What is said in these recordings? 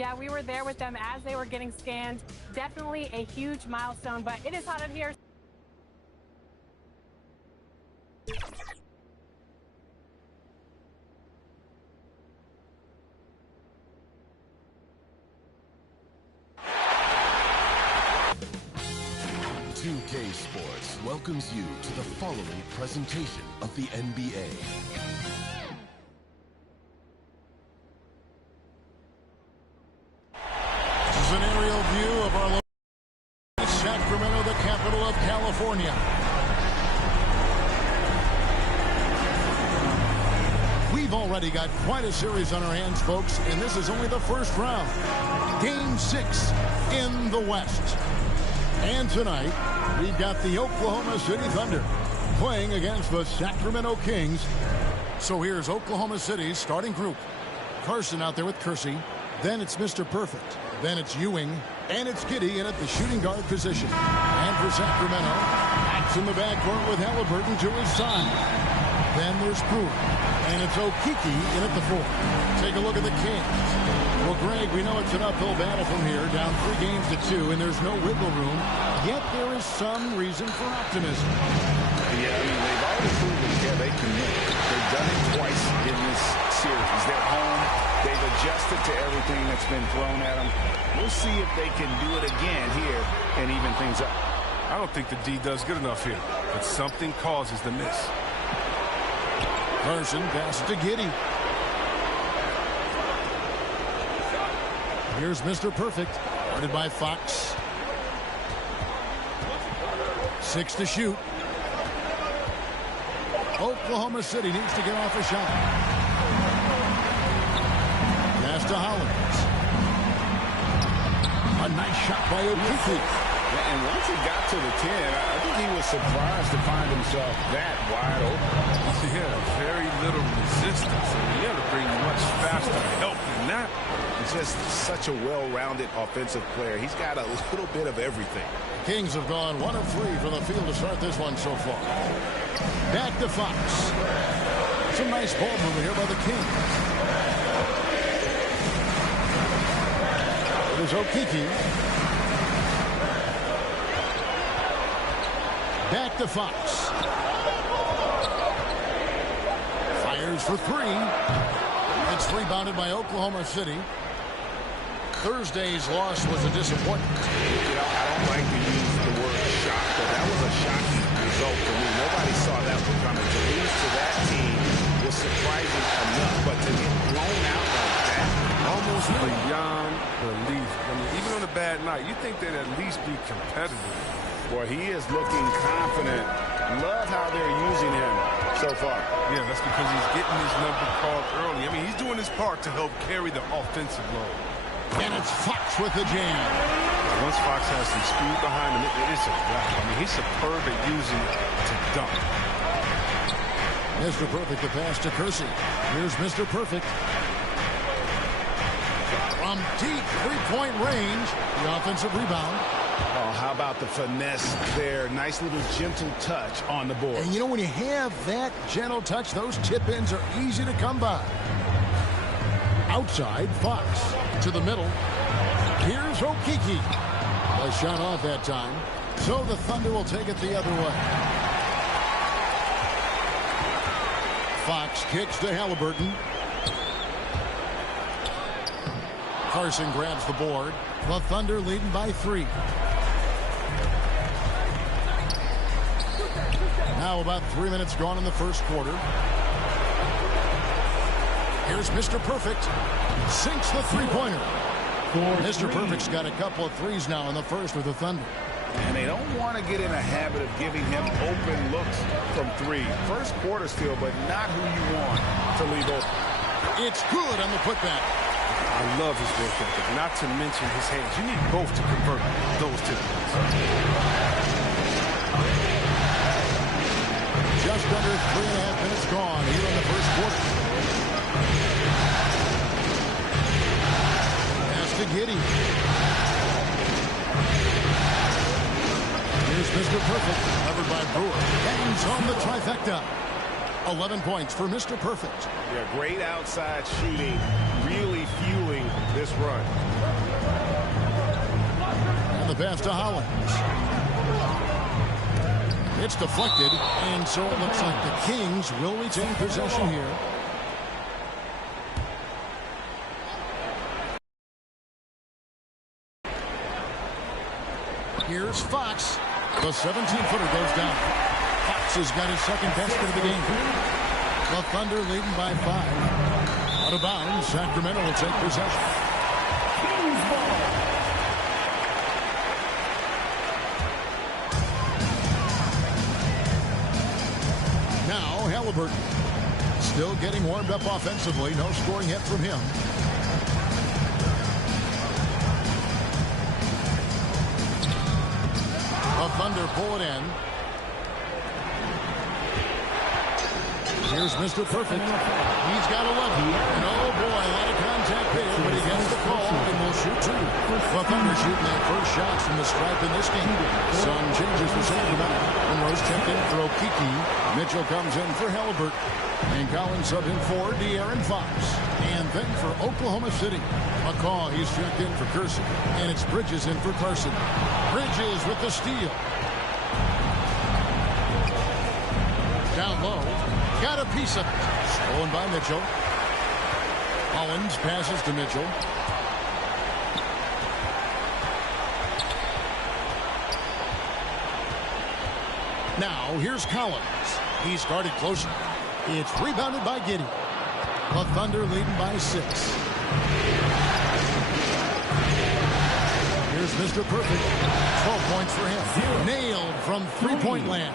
Yeah, we were there with them as they were getting scanned. Definitely a huge milestone, but it is hot out here. K Sports welcomes you to the following presentation of the NBA. This is an aerial view of our Sacramento, the capital of California. We've already got quite a series on our hands, folks, and this is only the first round. Game 6 in the West. And tonight, we've got the Oklahoma City Thunder playing against the Sacramento Kings. So here's Oklahoma City's starting group. Carson out there with Kersey. Then it's Mr. Perfect. Then it's Ewing. And it's Giddey in at the shooting guard position. And for Sacramento, Max in the backcourt with Halliburton to his side. Then there's Brewer. And it's Okeke in at the 4. Take a look at the Kings. Well, Greg, we know it's an uphill battle from here, down 3 games to 2, and there's no wiggle room. Yet there is some reason for optimism. Yeah, I mean, they've already proven, they can win. They've done it twice in this series. They're home. They've adjusted to everything that's been thrown at them. We'll see if they can do it again here and even things up. I don't think the D does good enough here, but something causes the miss. Carson passes to Giddey. Here's Mr. Perfect, guarded by Fox. 6 to shoot. Oklahoma City needs to get off a shot. Pass to Hollins. A nice shot by Okeke. And once he got to the 10, I think he was surprised to find himself that wide open. Yeah, very little resistance. And you have to bring much faster help than that. He's just such a well-rounded offensive player. He's got a little bit of everything. Kings have gone 1 of 3 from the field to start this one so far. Back to Fox. Some nice ball movement here by the Kings. There's Okeke. Back to Fox. Fires for 3. It's rebounded by Oklahoma City. Thursday's loss was a disappointment. You know, I don't like to use the word shock, but that was a shocking result for me. Nobody saw that one coming. To lose to that team was surprising enough, but to get blown out like that, almost beyond belief. I mean, even on a bad night, you think they'd at least be competitive. Boy, he is looking confident. Love how they're using him so far. Yeah, that's because he's getting his number called early. I mean, he's doing his part to help carry the offensive load. And it's Fox with the jam. Once Fox has some speed behind him, it's a wrap. I mean, he's superb at using it to dunk. Mr. Perfect, the pass to Kersey. Here's Mr. Perfect. From deep three-point range, the offensive rebound. Oh, how about the finesse there? Nice little gentle touch on the board. And you know, when you have that gentle touch, those tip-ins are easy to come by. Outside, Fox to the middle. Here's Okeke. A shot off that time. So the Thunder will take it the other way. Fox kicks to Halliburton. Carson grabs the board. The Thunder leading by 3. Now about 3 minutes gone in the first quarter. Here's Mr. Perfect. Sinks the three-pointer. Mr. Perfect's got a couple of threes now in the first with the Thunder. And they don't want to get in a habit of giving him open looks from 3. First quarter still, but not who you want to leave open. It's good on the putback. I love his work ethic, not to mention his hands. You need both to convert those tip-ins. Just under 3.5 minutes gone here in the first quarter. Pass to Giddey. Here's Mr. Perfect, covered by Brewer. Hangs on the trifecta. 11 points for Mr. Perfect. Yeah, great outside shooting, really fueling this run. The pass to Hollins. It's deflected, and so it looks like the Kings will retain possession here. Here's Fox. The 17-footer goes down. Fox has got his second basket of the game. The Thunder leading by 5. Out of bounds, Sacramento will take possession. Now Halliburton. Still getting warmed up offensively. No scoring hit from him. The Thunder pull it in. Here's Mr. Perfect. He's got 11. And oh boy, a lot of contact there, but he gets the call and will shoot 2. The Thunder shooting their first shots from the stripe in this game. Sun changes for Sacramento. And Rose checked in for Okiki. Mitchell comes in for Halliburton. And Collins subbed in for De'Aaron Fox. And then for Oklahoma City, McCaw, he's checked in for Curson. And it's Bridges in for Carson. Bridges with the steal. Down low. Got a piece of it. Stolen by Mitchell. Hollins passes to Mitchell. Now here's Collins. He's guarded closer. It's rebounded by Giddey. The Thunder leading by 6. Here's Mr. Perfect. 12 points for him. Nailed from three-point land.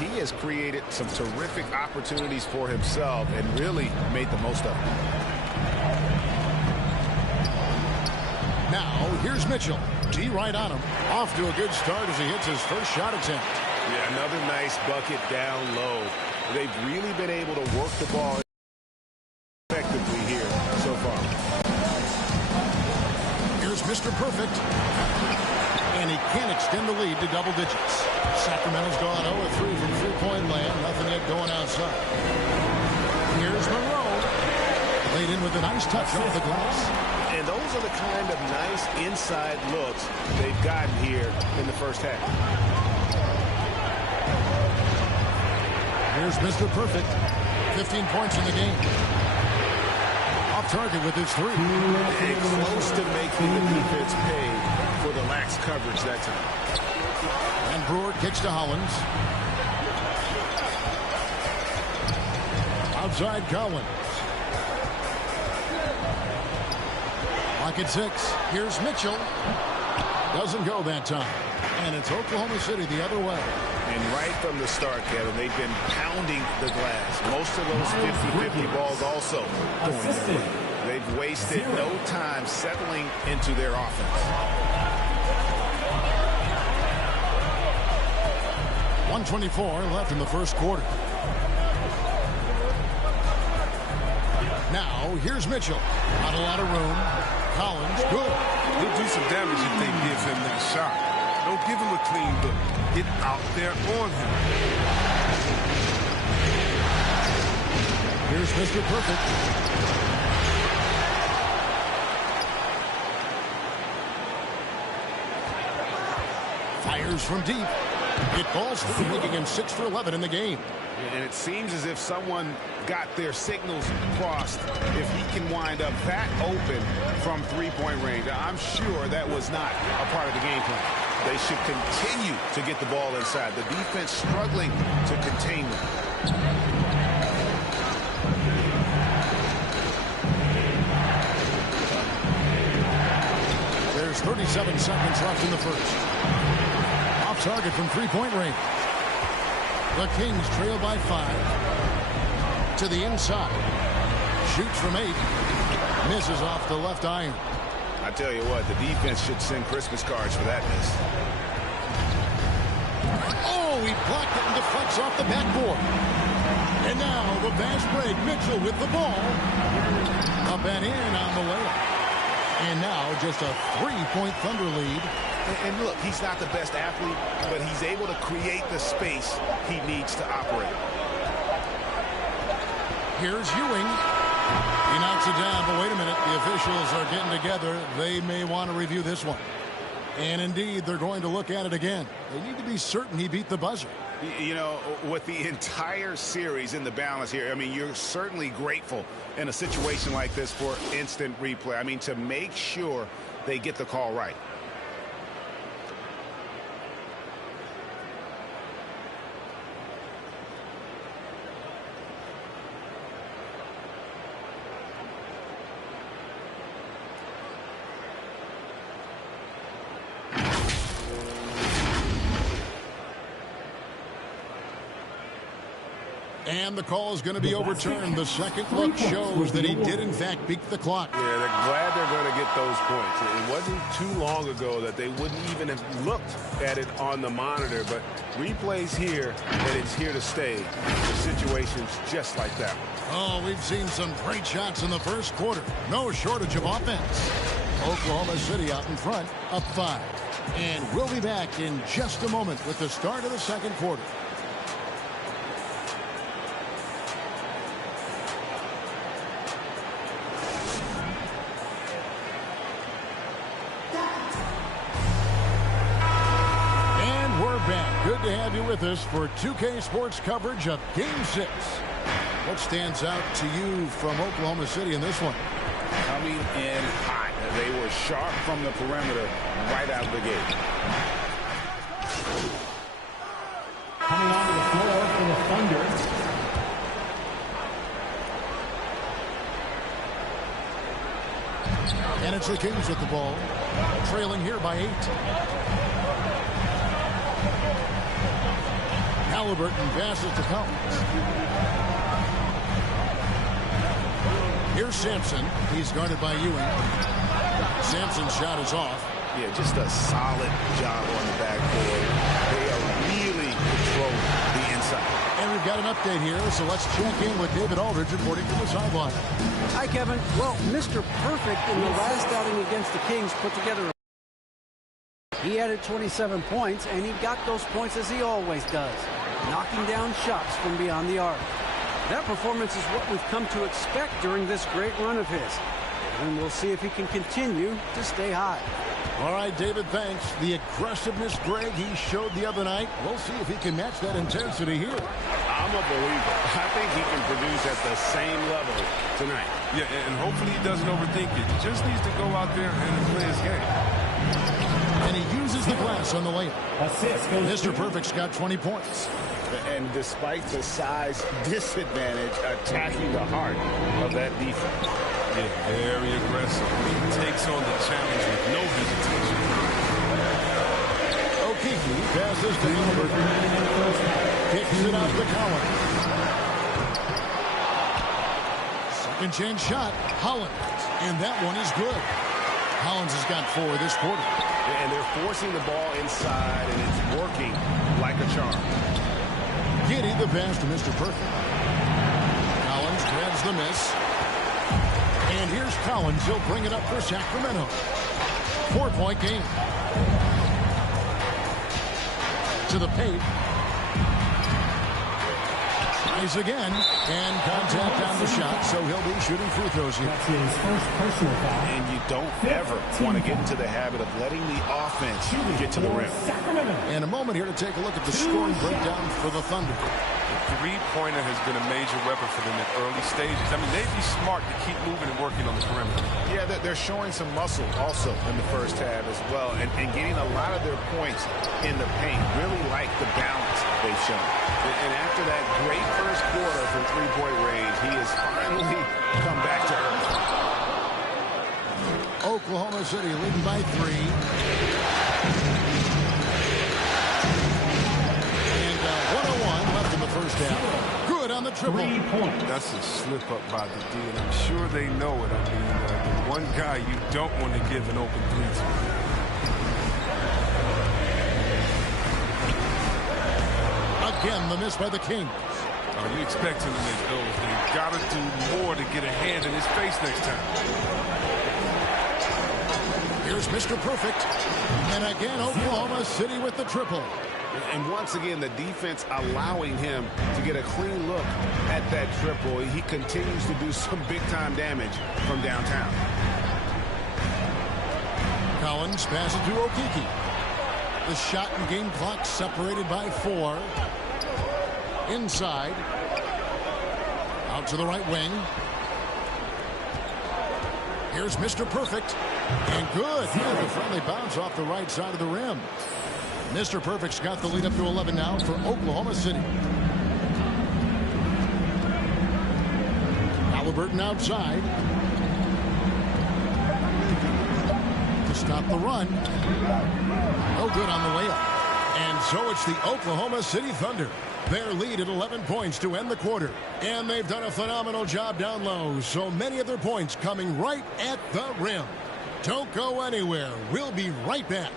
He has created some terrific opportunities for himself and really made the most of them. Now, here's Mitchell. T right on him. Off to a good start as he hits his first shot attempt. Yeah, another nice bucket down low. They've really been able to work the ball effectively here so far. Here's Mr. Perfect. And he can't extend the lead to double digits. Sacramento's gone 0-3 from three-point land. Nothing yet going outside. Here's Monroe. Laid in with a nice touch off the glass. And those are the kind of nice inside looks they've gotten here in the first half. Here's Mr. Perfect. 15 points in the game. Off target with his 3. And close to making the defense pay for the lax coverage that time. And Brewer kicks to Hollins. Outside Collins. Lock at 6. Here's Mitchell. Doesn't go that time. And it's Oklahoma City the other way. And right from the start, Kevin, they've been pounding the glass. Most of those 50-50 balls also going their way. They've wasted no time settling into their offense. 1:24 left in the first quarter. Now, here's Mitchell. Not a lot of room. Collins, good. He'll do some damage if they give him that shot. Don't give him a clean look. Get out there on him. Here's Mr. Perfect. Fires from deep. It falls through, making him 6 for 11 in the game. And it seems as if someone got their signals crossed. If he can wind up that open from three-point range, I'm sure that was not a part of the game plan. They should continue to get the ball inside. The defense struggling to contain them. There's 37 seconds left in the first. Off target from three-point range. The Kings trail by 5. To the inside. Shoots from 8. Misses off the left iron. I tell you what, the defense should send Christmas cards for that miss. Oh, he blocked it and deflects off the backboard. And now the fast break. Mitchell with the ball. Up and in on the layup. And now just a 3-point Thunder lead. And look, he's not the best athlete, but he's able to create the space he needs to operate. Here's Ewing. He knocks it down, but wait a minute. The officials are getting together. They may want to review this one. And indeed, they're going to look at it again. They need to be certain he beat the buzzer. You know, with the entire series in the balance here, I mean, you're certainly grateful in a situation like this for instant replay. I mean, to make sure they get the call right. And the call is going to be overturned. The second look shows that he did, in fact, beat the clock. Yeah, they're glad they're going to get those points. It wasn't too long ago that they wouldn't even have looked at it on the monitor, but replays here, and it's here to stay for situations just like that one. Oh, we've seen some great shots in the first quarter. No shortage of offense. Oklahoma City out in front, up 5. And we'll be back in just a moment with the start of the second quarter. Good to have you with us for 2K Sports coverage of Game 6. What stands out to you from Oklahoma City in this one? Coming in hot. They were sharp from the perimeter right out of the gate. Coming onto the floor for the Thunder. And it's the Kings with the ball, trailing here by 8. Halliburton passes to Collins. Here's Sampson. He's guarded by Ewing. Sampson's shot is off. Yeah, just a solid job on the backboard. They are really controlling the inside. And we've got an update here, so let's check in with David Aldridge reporting from the sideline. Hi, Kevin. Well, Mr. Perfect in the last outing against the Kings put together a He added 27 points, and he got those points as he always does, knocking down shots from beyond the arc. That performance is what we've come to expect during this great run of his. And we'll see if he can continue to stay high. All right, David, thanks. The aggressiveness, Greg, he showed the other night. We'll see if he can match that intensity here. I'm a believer. I think he can produce at the same level tonight. Yeah, and hopefully he doesn't overthink it. He just needs to go out there and play his game. And he uses the glass on the layup. Assist goes Mr. Perfect's got 20 points. And despite the size disadvantage, attacking the heart of that defense. Yeah, very aggressive. He takes on the challenge with no hesitation. Okeke passes to Halliburton. Kicks it out to Collins. Second chance shot, Hollins. And that one is good. Hollins has got 4 this quarter. And they're forcing the ball inside, and it's working like a charm. Giddy the pass to Mr. Perfect. Collins grabs the miss. And here's Collins. He'll bring it up for Sacramento. 4-point game. To the paint. Tries again. And contact on the shot, so he'll be shooting free throws here. That's his first personal foul. And you don't ever want to get into the habit of letting the offense get to the rim. And a moment here to take a look at the scoring breakdown for the Thunder. The three-pointer has been a major weapon for them at early stages. I mean, they'd be smart to keep moving and working on the perimeter. Yeah, they're showing some muscle also in the first half as well, and getting a lot of their points in the paint. Really like the balance they've shown. And after that great first quarter from three-point range, he has finally come back to earth. Oklahoma City leading by 3. And 101 left in the first half. Good on the triple. 3 points. That's a slip up by the D, and I'm sure they know it. I mean, the one guy you don't want to give an open three to. Again, the miss by the Kings. You expect him to make those. They've got to do more to get a hand in his face next time. Here's Mr. Perfect. And again, Oklahoma City with the triple. And once again, the defense allowing him to get a clean look at that triple. He continues to do some big-time damage from downtown. Collins passes to Okeke. The shot and game clock separated by 4. Inside. Out to the right wing. Here's Mr. Perfect. And good. The friendly bounce off the right side of the rim. Mr. Perfect's got the lead up to 11 now for Oklahoma City. Halliburton outside. To stop the run. No good on the layup. And so it's the Oklahoma City Thunder. Their lead at 11 points to end the quarter. And they've done a phenomenal job down low. So many of their points coming right at the rim. Don't go anywhere. We'll be right back.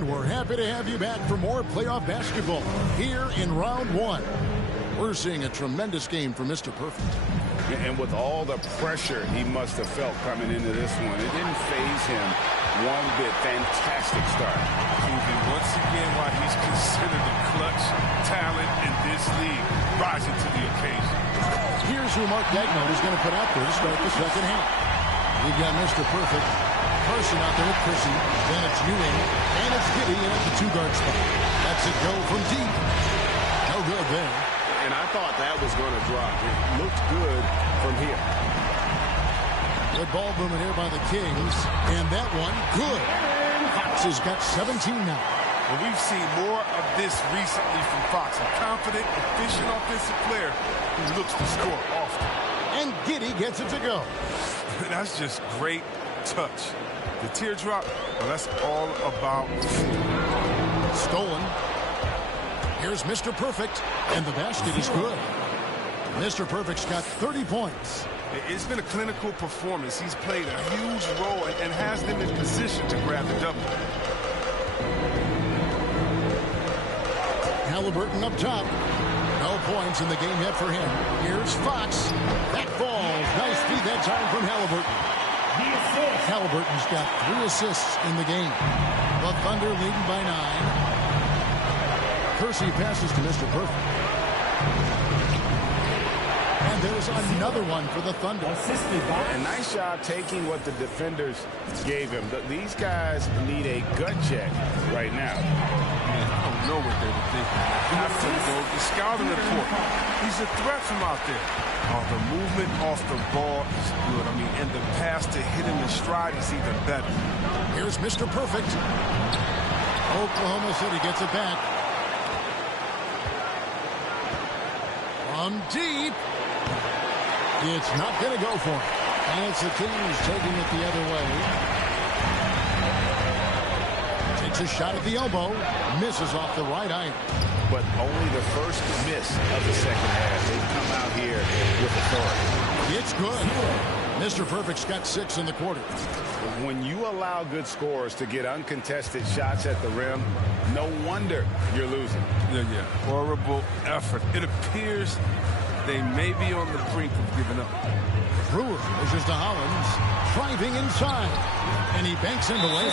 We're happy to have you back for more playoff basketball here in round 1. We're seeing a tremendous game for Mr. Perfect. And with all the pressure he must have felt coming into this one, it didn't faze him one bit. Fantastic start. Proving once again why he's considered a clutch talent in this league, rising to the occasion. Here's who Mark Gagnon is going to put out there to start the second half. We've got Mr. Perfect. Carson out there with Kersey. Then it's Ewing. And it's Giddey in at the 2-guard spot. That's it go from deep. No good there. And I thought that was going to drop. It looked good from here. Good ball movement here by the Kings. And that one, good. Fox has got 17 now. Well, we've seen more of this recently from Fox. A confident, efficient offensive player who looks to score often. And Giddey gets it to go. That's just great touch. The teardrop, well, that's all about stolen. Here's Mr. Perfect, and the basket is good. Mr. Perfect's got 30 points. It's been a clinical performance. He's played a huge role and has them in position to grab the double. Halliburton up top. No points in the game yet for him. Here's Fox. That falls. Nice feed that time from Halliburton. Halliburton's got 3 assists in the game. The Thunder leading by 9. Kersey passes to Mr. Perfect. And there's another one for the Thunder. A nice job taking what the defenders gave him. These guys need a gut check right now. I don't know what they were thinking. After the scouting report, he's a threat from out there. The movement off the ball is good. I mean, and the pass to hit him in stride is even better. Here's Mr. Perfect. Oklahoma City gets it back. From deep. It's not going to go for him. And it's the Kings taking it the other way. Takes a shot at the elbow. Misses off the right iron. But only the first miss of the second half. They've come out here with authority. It's good. Mr. Perfect's got 6 in the quarter. When you allow good scorers to get uncontested shots at the rim, no wonder you're losing. Yeah. Horrible effort. It appears they may be on the brink of giving up. Brewer pushes to Hollins. Driving inside. And he banks in the layup.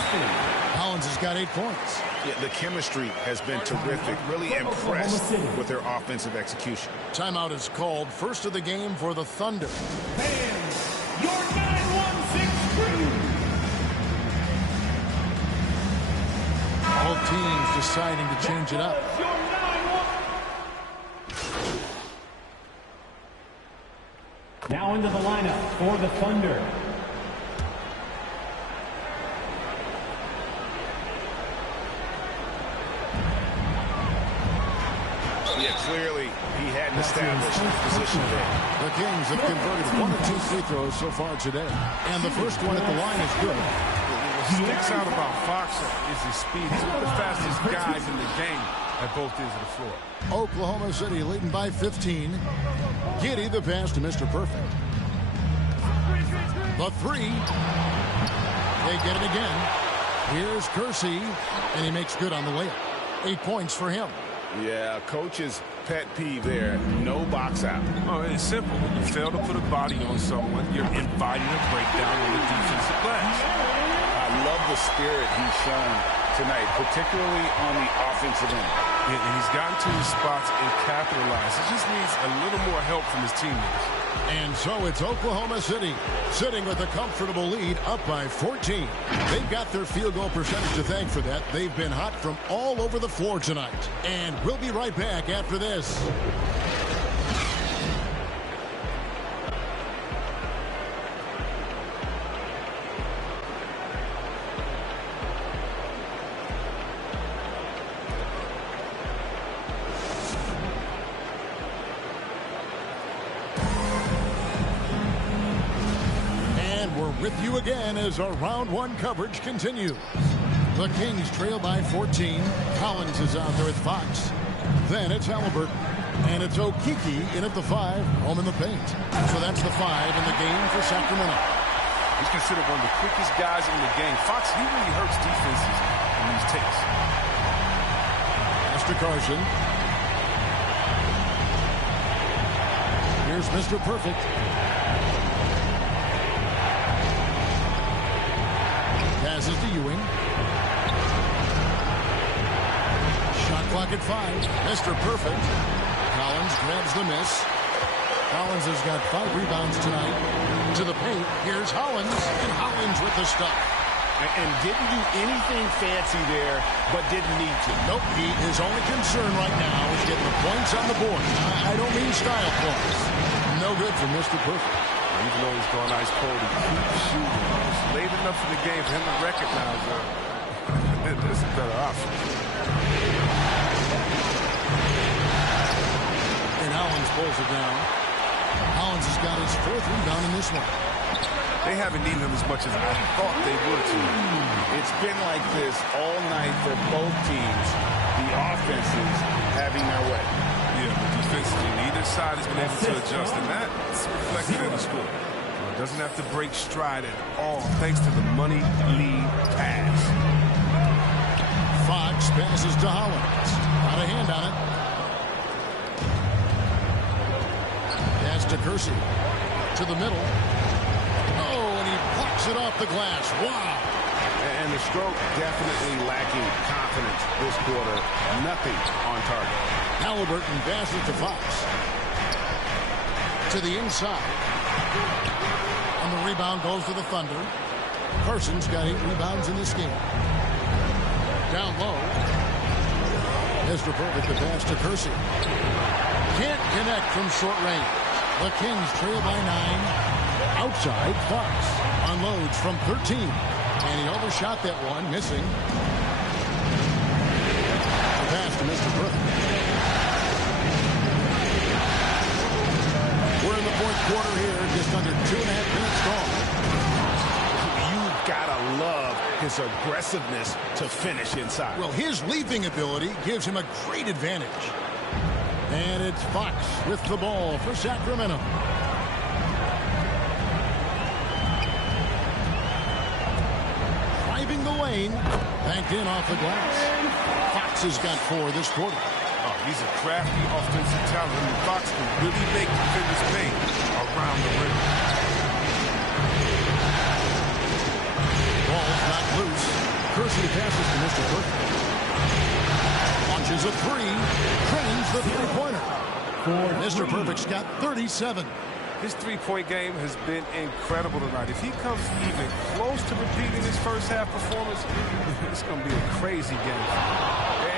Hollins has got 8 points. Yeah, the chemistry has been terrific. Really impressed with their offensive execution. Timeout is called. First of the game for the Thunder. Fans, your 916 crew. All teams deciding to change it up. Now into the lineup for the Thunder. Yeah, clearly he hadn't established his position there. The Kings have converted 1 of 2 free throws so far today. And the first one at the line is good. What sticks out about Fox is his speed. He's one of the fastest guys in the game at both ends of the floor. Oklahoma City leading by 15. Giddey the pass to Mr. Perfect. The 3. They get it again. Here's Kersey, and he makes good on the layup. 8 points for him. Yeah, coach's pet peeve there. No box out. Oh, it's simple. When you fail to put a body on someone, you're inviting a breakdown on the defensive glass. I love the spirit he's shown tonight, particularly on the offensive end. And he's gotten to his spots and capitalized. He just needs a little more help from his teammates. And so it's Oklahoma City sitting with a comfortable lead up by 14. They've got their field goal percentage to thank for that. They've been hot from all over the floor tonight. And we'll be right back after this. With you again as our round one coverage continues. The Kings trail by 14. Collins is out there with Fox. Then it's Halliburton. And it's Okeke in at the 5, home in the paint. So that's the 5 in the game for Sacramento. He's considered one of the quickest guys in the game. Fox, he really hurts defenses in these takes. Mr. Carson. Here's Mr. Perfect. Passes to Ewing. Shot clock at 5. Mr. Perfect. Collins grabs the miss. Collins has got 5 rebounds tonight. To the paint. Here's Hollins. And Hollins with the stuff. And didn't do anything fancy there, but didn't need to. Nope. His only concern right now is getting the points on the board. I don't mean style points. No good for Mr. Perfect. Even though he's going ice cold, he keeps shooting. It's late enough in the game for him to recognize that there's a better option. And Hollins pulls it down. Hollins has got his 4th rebound in this one. They haven't needed him as much as I thought they would tonight. It's been like this all night for both teams. The offenses having their way. Yeah, but defensively, neither side has been able to adjust, and that's reflected in the score. It doesn't have to break stride at all, thanks to the money lead pass. Fox passes to Hollins. Got a hand on it. Pass to Kersey. To the middle. Oh, and he blocks it off the glass. Wow. And the stroke definitely lacking confidence this quarter. Nothing on target. Halliburton passes to Fox. To the inside. And the rebound goes to the Thunder. Carson's got 8 rebounds in this game. Down low. Mr. Perfect the pass to Kersey. Can't connect from short range. The Kings trail by 9. Outside, Fox unloads from 13. And he overshot that one, missing. The pass to Mr. Perfect. We're in the 4th quarter here, just under 2.5 minutes gone. You've got to love his aggressiveness to finish inside. Well, his leaping ability gives him a great advantage. And it's Fox with the ball for Sacramento. Driving the lane, banked in off the glass. Fox has got 4 this quarter. Oh, he's a crafty offensive talent, and Fox can really make defenders pay around the rim. Ball's not loose. Kersey passes to Mr. Perfect. Launches a 3. Trains the 3-pointer. Mr. Perfect's got 37. His 3-point game has been incredible tonight. If he comes even close to repeating his first half performance, it's going to be a crazy game.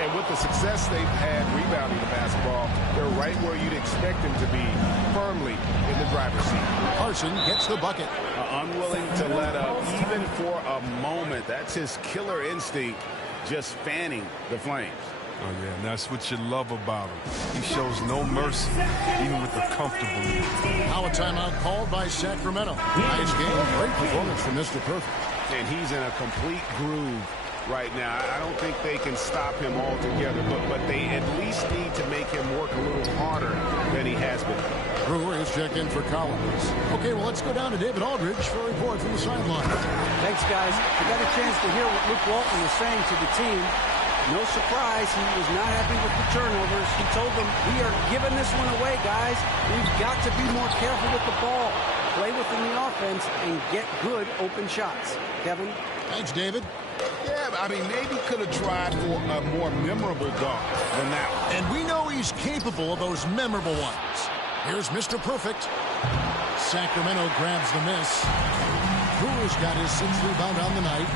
And with the success they've had rebounding the basketball, they're right where you'd expect them to be, firmly in the driver's seat. Carson gets the bucket. Unwilling to let up even for a moment. That's his killer instinct, just fanning the flames. Oh, yeah, and that's what you love about him. He shows no mercy, even with the comfortable lead. Now a timeout called by Sacramento. Nice game. Great performance from Mr. Perfect. And he's in a complete groove right now. I don't think they can stop him altogether, but they at least need to make him work a little harder than he has been. Brewer is checked in for Collins. Okay, well, let's go down to David Aldridge for a report from the sideline. Thanks, guys. I got a chance to hear what Luke Walton was saying to the team. No surprise, he was not happy with the turnovers. He told them, we are giving this one away, guys. We've got to be more careful with the ball. play within the offense and get good open shots. Kevin? Thanks, David. Yeah, I mean, maybe could have tried for a more memorable dunk than that one. And we know he's capable of those memorable ones. Here's Mr. Perfect. Sacramento grabs the miss. Brewer's got his 6th rebound on the night.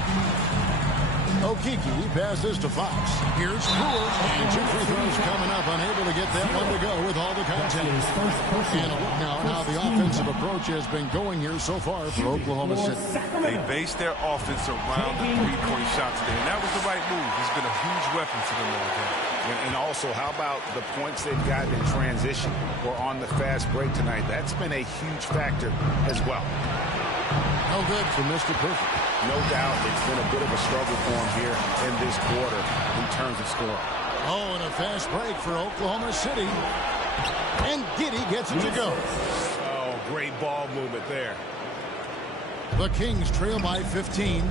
Okeke passes to Fox. Here's Brewer. And 2 free throws coming up. Unable to get that one to go with all the contact. And a look now how the offensive approach has been going here so far for Oklahoma City. They based their offense around the three-point shot today, and that was the right move. It's been a huge weapon for them all day. And also, how about the points they've gotten in transition or on the fast break tonight? That's been a huge factor as well. No good for Mr. Perfect. No doubt it's been a bit of a struggle for him here in this quarter in terms of scoring. Oh, and a fast break for Oklahoma City. And Giddey gets it to go. Oh, great ball movement there. The Kings trail by 15.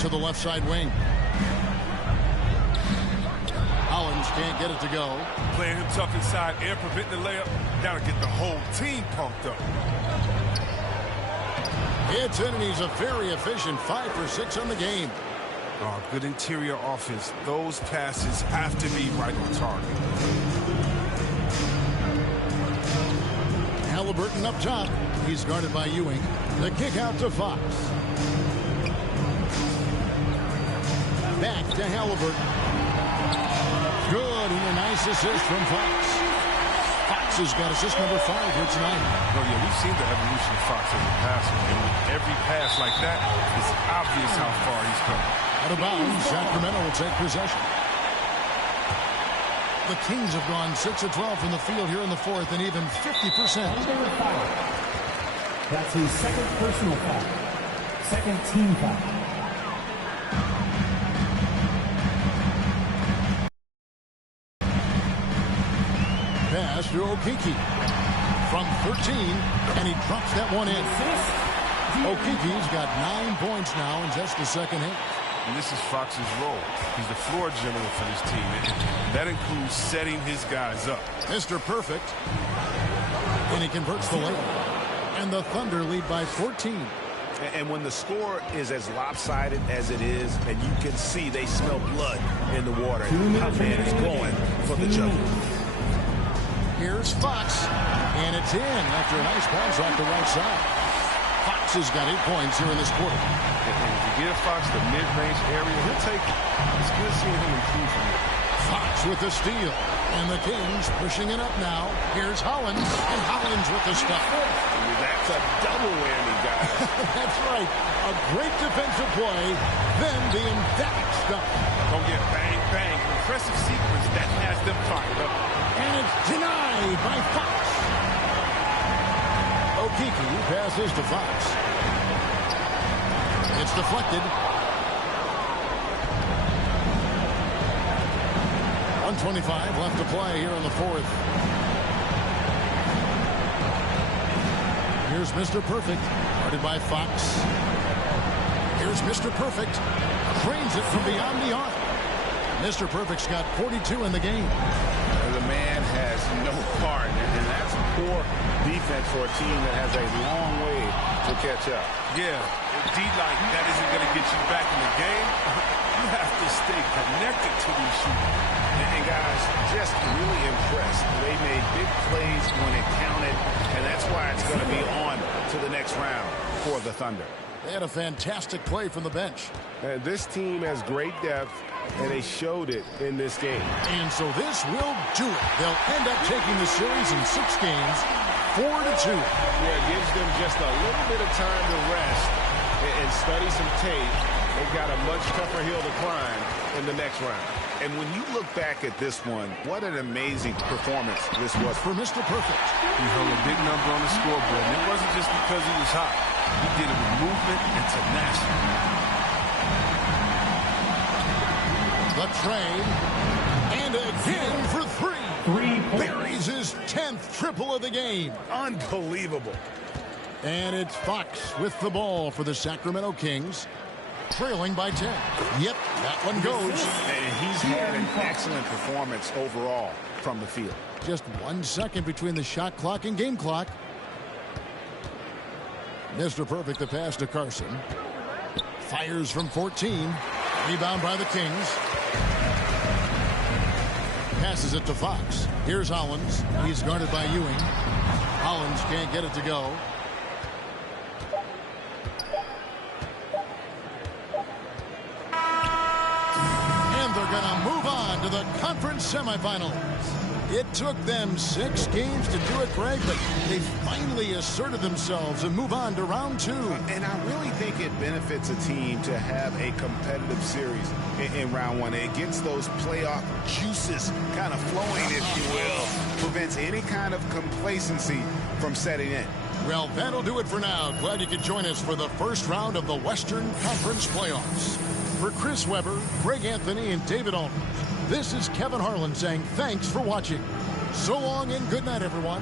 To the left side wing. Hollins can't get it to go. Playing him tough inside, air preventing the layup. Gotta get the whole team pumped up. Hits in, and he's a very efficient 5 for 6 on the game. Oh, good interior offense. Those passes have to be right on target. Halliburton up top. He's guarded by Ewing. The kick out to Fox. Back to Halliburton. Good, and a nice assist from Fox. Fox has got assist number 5 here tonight. Oh, yeah, we've seen the evolution of Fox as a passer. And with every pass like that, it's obvious how far he's come. Out of bounds, Sacramento will take possession. The Kings have gone 6 of 12 from the field here in the 4th, and even 50%. That's his second personal foul. Second team foul. Pass to Okeke from 13, and he drops that one in. Okeke's got 9 points now in just the second half. And this is Fox's role. He's the floor general for this team. And that includes setting his guys up. Mr. Perfect. And he converts the layup. And the Thunder lead by 14. And when the score is as lopsided as it is, and you can see they smell blood in the water, Hot Man is going for the jump. Here's Fox. And it's in after a nice pass off the right side. Fox has got 8 points here in this quarter. And if you give Fox the mid-range area, he'll take it. It's good seeing him improve from it. Fox with the steal. And the Kings pushing it up now. Here's Hollins. And Hollins with the stop. That's a double whammy, guys. That's right. A great defensive play. Then the emphatic stop. Oh, yeah, bang, bang. Impressive sequence that has them fired up. And it's denied by Fox. Okeke passes to Fox. It's deflected. 1:25 left to play here in the 4th. Here's Mr. Perfect, guarded by Fox. Here's Mr. Perfect. Trains it from beyond the arc. Mr. Perfect's got 42 in the game. The man has no heart, and that's poor defense for a team that has a long way to catch up. Yeah, D-like, that isn't going to get you back in the game. You have to stay connected to these shooters. And guys, just really impressed. They made big plays when it counted, and that's why it's going to be on to the next round for the Thunder. They had a fantastic play from the bench. This team has great depth, and they showed it in this game. And so this will do it. They'll end up taking the series in 6 games, 4-2. Yeah, it gives them just a little bit of time to rest and study some tape. They've got a much tougher hill to climb in the next round. And when you look back at this one, what an amazing performance this was for Mr. Perfect. He hung a big number on the scoreboard, and it wasn't just because he was hot. He did it with movement and tenacity. The trade, and again for 3. Buries his 10th triple of the game. Unbelievable. And it's Fox with the ball for the Sacramento Kings. trailing by 10. Yep, that one goes. And he's had an excellent performance overall from the field. Just 1 second between the shot clock and game clock. Mr. Perfect, the pass to Carson. Fires from 14. Rebound by the Kings. Passes it to Fox. Here's Hollins. He's guarded by Ewing. Hollins can't get it to go. And they're going to move on to the conference semifinals. It took them 6 games to do it, Greg, but they finally asserted themselves and move on to round 2. And I really think it benefits a team to have a competitive series in round 1. It gets those playoff juices kind of flowing, if you will. Prevents any kind of complacency from setting in. Well, that'll do it for now. Glad you could join us for the first round of the Western Conference playoffs. For Chris Webber, Greg Anthony, and David Aldridge, this is Kevin Harlan saying thanks for watching. So long and good night, everyone.